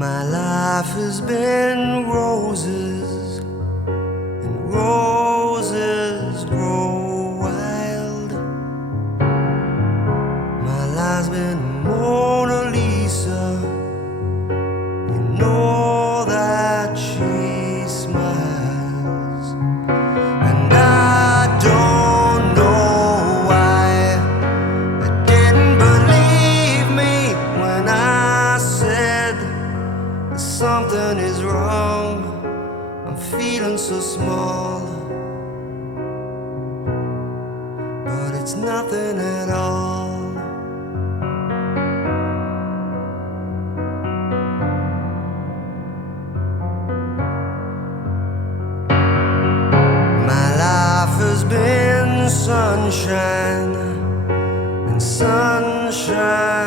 My life has been roses, and roses grow wild. My life's been Mona Lisa, you know that she smiles. And I don't know why I didn't believe me when I said something is wrong. I'm feeling so small, but it's nothing at all. My life has been sunshine and sunshine